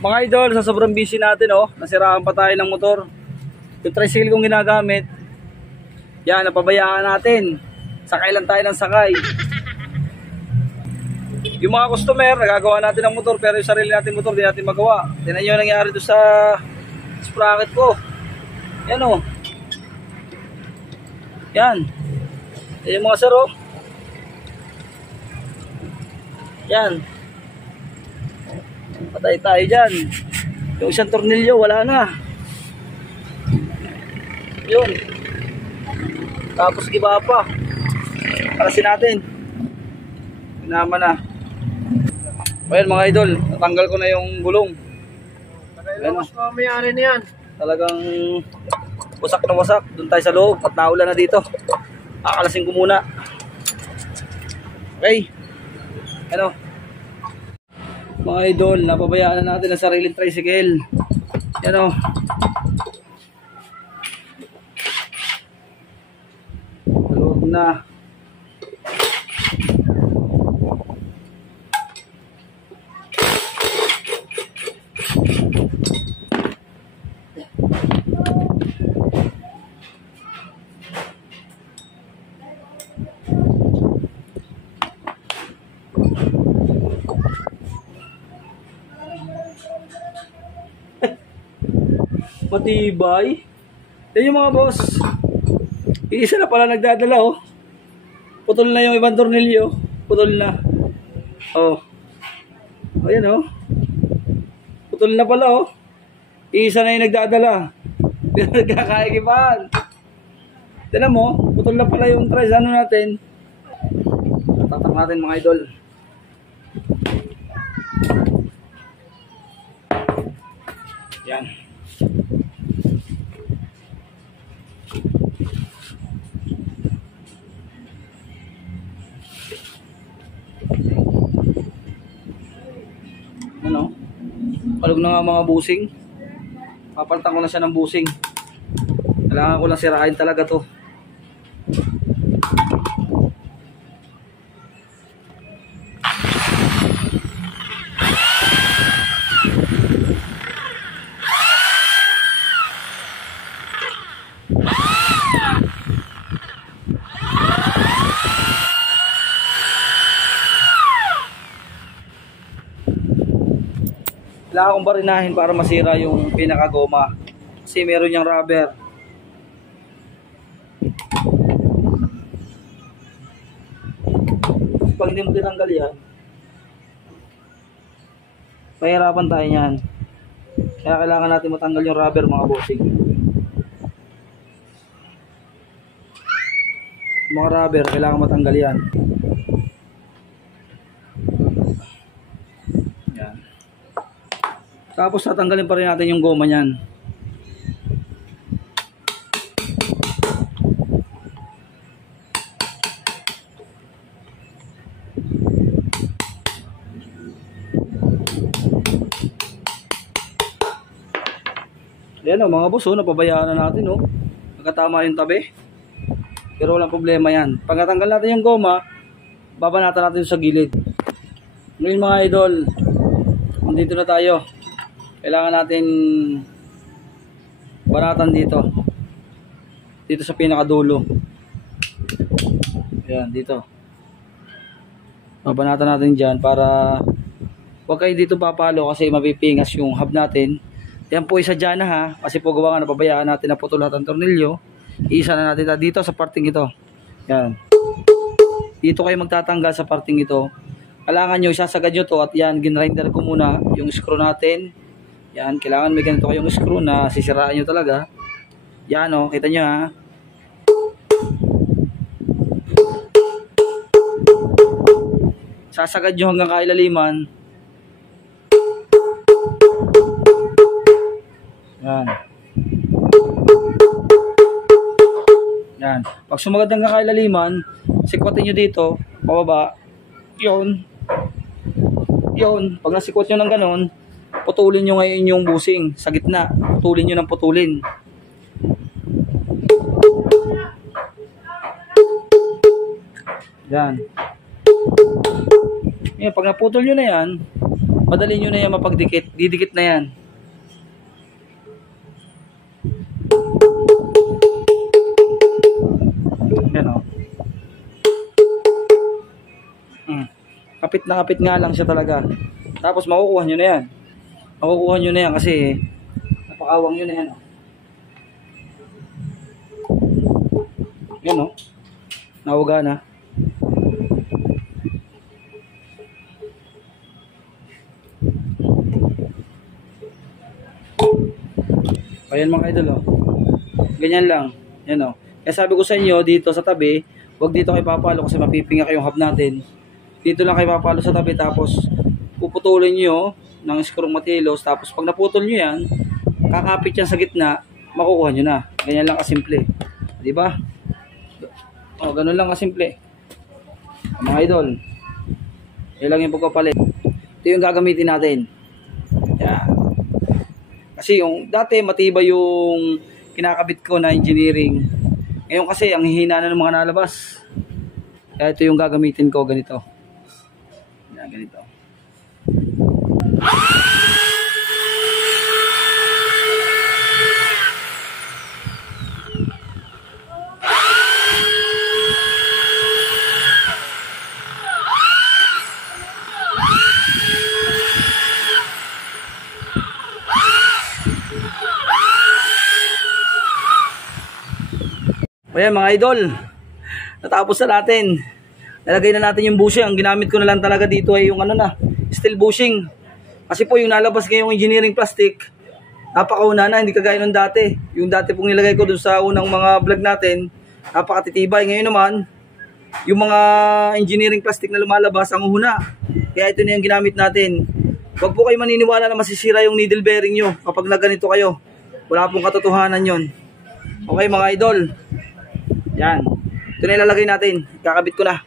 Mga idol, sa sobrang busy natin, oh, nasiraan pa tayo ng motor. Yung tricycle kong ginagamit, yan, napabayaan natin. Sakay lang tayo ng sakay. Yung mga customer, nagagawa natin ng motor, pero yung sarili natin motor, di natin magawa. Tingnan nyo yung nangyari doon sa sprocket ko. Yan, oh. Yan. Yan yung mga sir, oh. Yan. Patay tayo dyan. Yung isang tornilyo, wala na. Yun. Tapos iba pa. Parasin natin. Pinama na. Ayan mga idol, natanggal ko na yung gulong. Ayan, May-ari na yan. talagang wasak na wasak. Doon tayo sa loob at naulan na dito. Akalasin ko muna. Okay. Ano? Mga idol, napabayaan na natin ang sariling tricycle. Yan, o. Loob na. Matibay. Yan yung mga boss. Isa na pala nagdadala, oh. Putol na yung ibang tornilyo. Putol na. Oh. Ayan, oh. Putol na pala, oh. Isa na yung nagdadala. Nagkakaigipan. Tignan mo, putol na pala yung tries ano natin. Tatak natin mga idol. Yan. Ano? Palog na nga mga busing. Papalitan ko na siya ng busing. Kailangan ko lang sirain talaga to. Kailangan kong barinahin para masira yung pinakagoma kasi meron niyang rubber. Pag hindi mo tinanggal yan, mahirapan tayo niyan. Kaya kailangan natin matanggal yung rubber mga bossing. Mga rubber kailangan matanggal yan. Tapos tatanggalin pa rin natin yung goma niyan. Ayan, oh, mga boss, oh, napabayaan na natin, oh. Nagkatama yung tabi. Pero walang problema yan. Pag natanggal natin yung goma, babanatan natin sa gilid. Ngayon mga idol, nandito na tayo. Kailangan natin banatan dito. Dito sa pinakadulo. Ayan, dito. Babanatan natin dyan para huwag kayo dito papalo kasi mapipingas yung hub natin. Yan po isa dyan na ha. Kasi po gawa nga napabayaan natin na putol lahat ang tornilyo. Isa na natin dito sa parting ito. Yan. Dito kayo magtatanggal sa parting ito. Kailangan nyo, isasagad nyo to at yan, ginrinder ko muna yung screw natin. Yan, kailangan may ganito kayong screw na sisiraan nyo talaga. Yan, o, kita nyo ha. Sasagad nyo hanggang kailaliman. Yan. Yan. Pag sumagad hanggang kailaliman, sikwatin nyo dito, pababa. Yun. Yun. Pag nasikwat nyo ng ganon, putulin nyo ngayon yung busing sa gitna. Putulin nyo ng putulin. Yan. Yan, pag naputol nyo na yan, madali nyo na yan mapagdikit. Didikit na yan. Yan o. Kapit nga lang siya talaga. Tapos makukuha nyo na yan. Makukuha nyo na yan kasi napakawang nyo na yan. Yan o. Nahuga na. Ayan mga idol o. Ganyan lang. Yan o. Kaya sabi ko sa inyo dito sa tabi, huwag dito kayo papalo kasi mapipinga kayong hub natin. Dito lang kayo papalo sa tabi tapos puputulin nyo ng screw matilos. Tapos pag naputol nyo yan, kakapit yan sa gitna, makukuha nyo na. Ganyan lang kasimple. Diba? O, ganun lang kasimple. Mga idol, yan lang yung pagpapalit. Ito yung gagamitin natin. Yan. Kasi yung dati matibay yung kinakabit ko na engineering. Ngayon kasi ang hihina na ng mga nalabas. Kaya ito yung gagamitin ko ganito. Yan, ganito. Ayan mga idol, natapos na natin. Nalagay na natin yung bushing. Ang ginamit ko na lang talaga dito ay yung ano na, steel bushing. Kasi po yung nalabas ngayong engineering plastic, napakauna na, hindi kagaya nung dati. Yung dati pong nilagay ko dun sa unang mga vlog natin, napakatitibay. Ngayon naman, yung mga engineering plastic na lumalabas, ang uhuna. Kaya ito na yung ginamit natin. Huwag po kayo maniniwala na masisira yung needle bearing nyo kapag naganito kayo. Wala pong katotohanan yon. Okay mga idol. Yan. Ito na ilalagay natin. Kakabit ko na.